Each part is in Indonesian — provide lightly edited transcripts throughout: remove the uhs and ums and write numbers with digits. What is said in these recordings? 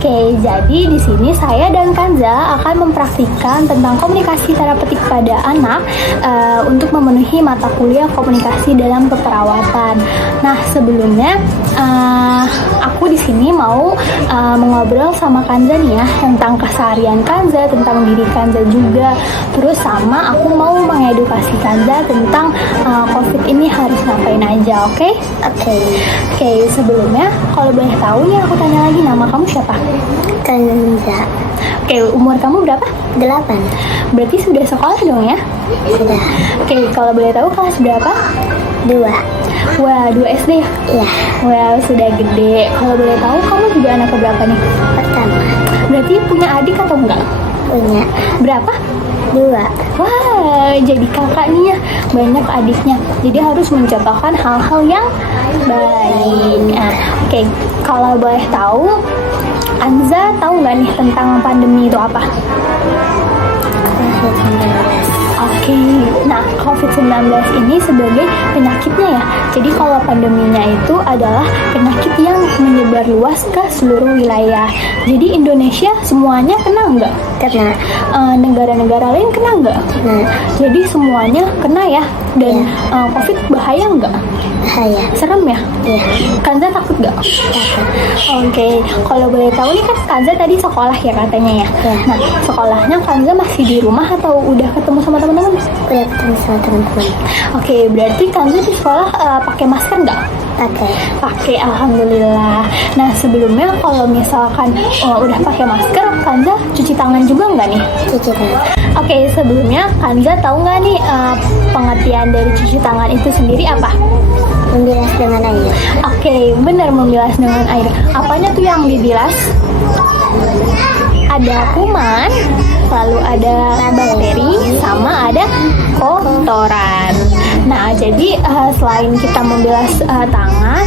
Oke, jadi di sini saya dan Kanza akan mempraktikkan tentang komunikasi terapeutik pada anak untuk memenuhi mata kuliah komunikasi dalam keperawatan. Nah, sebelumnya aku di sini mau mengobrol sama Kanza nih ya tentang keseharian Kanza, tentang diri Kanza juga. Terus sama aku mau mengedukasi Kanza tentang COVID ini harus ngapain aja, oke? Oke, sebelumnya kalau boleh tahu nih aku tanya lagi, nama kamu siapa? Kanza. Oke, umur kamu berapa? 8. Berarti sudah sekolah dong ya? Sudah. Oke, kalau boleh tahu kelas berapa? 2. Wah, 2 SD ya? Iya. Wah, sudah gede. Kalau boleh tahu kamu juga anak keberapa nih? Pertama. Berarti punya adik atau enggak? Punya Berapa? 2. Wah, jadi kakak nih ya, banyak adiknya. Jadi harus mencontohkan hal-hal yang baik. Nah, oke, kalau boleh tahu, Anza tahu nggak nih tentang pandemi itu apa? Oke, nah COVID-19 ini sebagai penyakitnya ya. Jadi kalau pandeminya itu adalah penyakit yang menyebar luas ke seluruh wilayah. Jadi Indonesia semuanya kena nggak? Kena. Negara-negara lain kena nggak? Nah, Jadi semuanya kena ya. Dan COVID bahaya nggak? bahaya. Serem ya? Iya. Kanza takut nggak? Takut. Oke, kalau boleh tahu nih kan Kanza tadi sekolah ya katanya ya. Iya. Nah, sekolahnya Kanza masih di rumah atau udah ketemu sama teman-teman? Udah ketemu sama teman-teman. Oke, berarti Kanza di sekolah pakai masker nggak? Pakai. Pakai, alhamdulillah. Nah, sebelumnya kalau misalkan udah pakai masker, Kanza cuci tangan juga nggak nih? Cuci tangan. Oke, sebelumnya Kanza tahu nggak nih pengertian dari cuci tangan itu sendiri apa? Membilas dengan air. Oke, benar, membilas dengan air. Apanya tuh yang dibilas? Ada kuman, lalu ada bakteri, sama ada kotoran. Nah, jadi selain kita membilas tangan,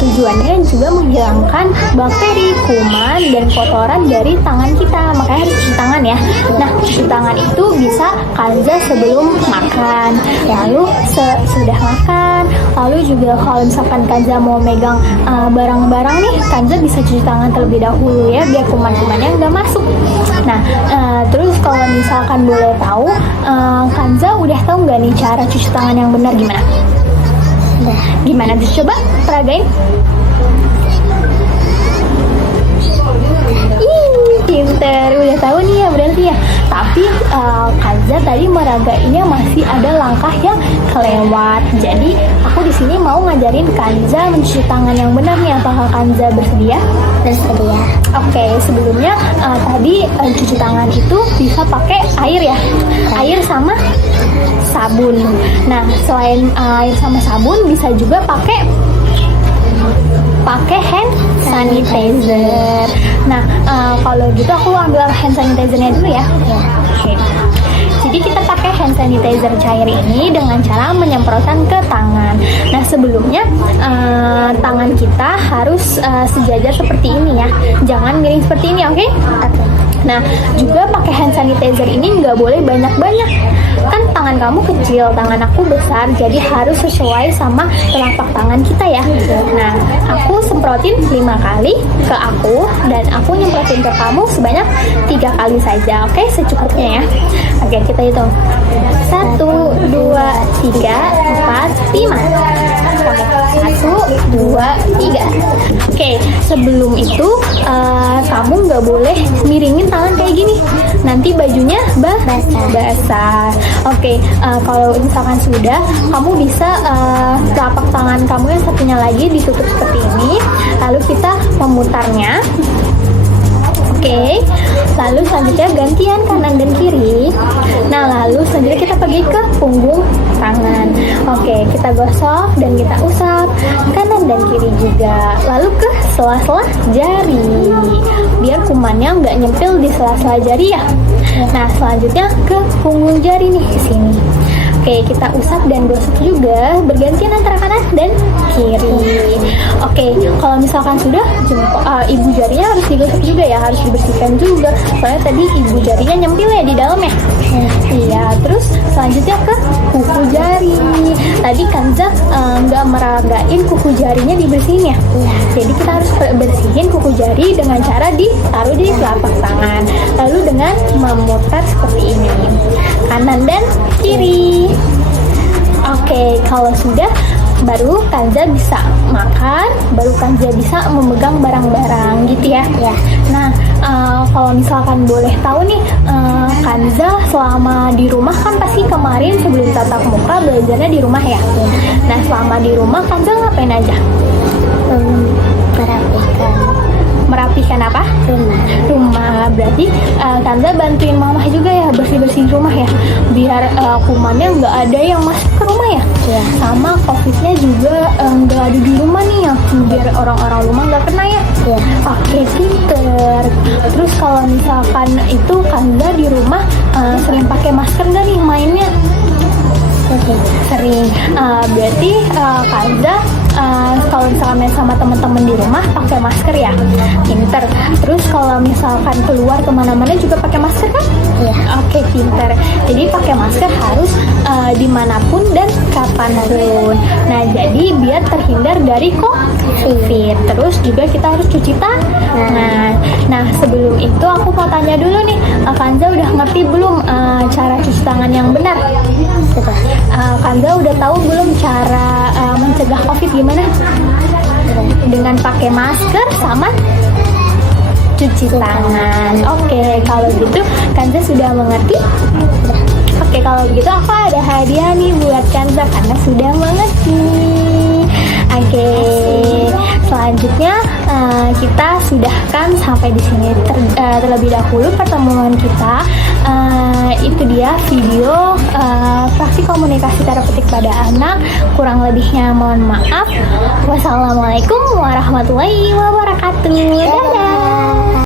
tujuannya juga menghilangkan bakteri, kuman, dan kotoran dari tangan kita. Makanya harus cuci tangan ya. Nah, cuci tangan itu bisa Kanza sebelum makan, lalu sesudah makan, lalu juga kalau misalkan Kanza mau megang barang-barang nih, Kanza bisa cuci tangan terlebih dahulu ya, biar kuman-kumannya nggak masuk. Nah, terus kalau misalkan boleh tahu, Kanza udah tahu nggak nih cara cuci tangan yang benar gimana? Udah. Gimana? Coba peragain. Pinter, udah tahu nih ya berarti ya. Tapi Kanza tadi meragainnya masih ada langkah yang kelewat. Jadi aku di sini mau ngajarin Kanza mencuci tangan yang benar nih. Apakah Kanza bersedia? Bersedia. Oke, sebelumnya tadi cuci tangan itu bisa pakai air ya, air sama sabun. Nah, selain air sama sabun bisa juga pakai hand sanitizer. Nah, kalau gitu aku ambil hand sanitizernya dulu ya. Oke. Jadi kita pakai hand sanitizer cair ini dengan cara menyemprotkan ke tangan. Nah, sebelumnya tangan kita harus sejajar seperti ini ya. Jangan miring seperti ini, oke? Oke. Nah, juga pakai hand sanitizer ini nggak boleh banyak-banyak. Kan tangan kamu kecil, tangan aku besar, jadi harus sesuai sama telapak tangan kita ya. Nah, aku semprotin 5 kali ke aku, dan aku nyemprotin ke kamu sebanyak 3 kali saja, oke? Secukupnya ya. Oke, kita hitung. 1, 2, 3, 4, 5. 1, 2, 3. Oke, sebelum itu kamu nggak boleh miringin tangan kayak gini. Nanti bajunya basah. Oke, kalau misalkan sudah, kamu bisa telapak tangan kamu yang satunya lagi ditutup seperti ini. Lalu kita memutarnya. Oke, lalu selanjutnya gantian kanan dan kiri. Nah, lalu selanjutnya kita pergi ke punggung tangan. Oke, kita gosok dan kita usap kanan dan kiri juga. Lalu ke sela-sela jari, biar kumannya nggak nyempil di sela-sela jari ya. Nah, selanjutnya ke punggung jari nih, ke sini. Oke, kita usap dan gosok juga bergantian antara kanan dan kiri. Oke, kalau misalkan sudah, ibu jarinya harus digosok juga ya, harus dibersihkan juga. Soalnya tadi ibu jarinya nyempil ya di dalam ya. Iya, terus selanjutnya ke kuku jari. Tadi Kanza nggak banggain kuku jarinya dibersihin ya. Jadi kita harus bersihin kuku jari dengan cara ditaruh di telapak tangan, lalu dengan memutar seperti ini, kanan dan kiri. Oke, kalau sudah, baru Kanza bisa makan, baru Kanza bisa memegang barang-barang gitu ya. Nah, kalau misalkan boleh tahu nih, Kanza selama di rumah kan pasti kemarin sebelum tatap muka belajarnya di rumah ya. Nah, selama di rumah Kanza ngapain aja? Merapikan apa? Rumah. Berarti Kanza bantuin mamah juga ya bersih-bersih rumah ya, biar kumannya nggak ada yang masuk ke rumah ya. Sama covidnya juga nggak ada di rumah nih ya, biar orang-orang rumah nggak kena ya. Oke, pinter. Terus kalau misalkan itu Kanza di rumah sering pakai masker nggak nih mainnya? Sering. Berarti Kanza kalau misalkan main sama teman-teman di rumah pakai masker ya, pinter. Terus kalau misalkan keluar kemana-mana juga pakai masker kan? Oke, pinter. Jadi pakai masker harus dimanapun dan kapanpun. Nah, jadi biar terhindar dari COVID. Terus juga kita harus cuci tangan. Nah, sebelum itu aku mau tanya dulu nih, Kanza udah ngerti belum cara cuci tangan yang benar? Kanza udah tahu belum cara mencegah COVID gimana? Dengan pakai masker sama cuci tangan. Oke, kalau gitu Kanza sudah mengerti? Oke, kalau begitu aku ada hadiah nih buat Kanza karena sudah mengerti. Oke, selanjutnya kita sudahkan sampai di sini terlebih dahulu pertemuan kita. Itu dia video praktik komunikasi terapeutik pada anak. Kurang lebihnya mohon maaf. Wassalamualaikum warahmatullahi wabarakatuh. Dadah.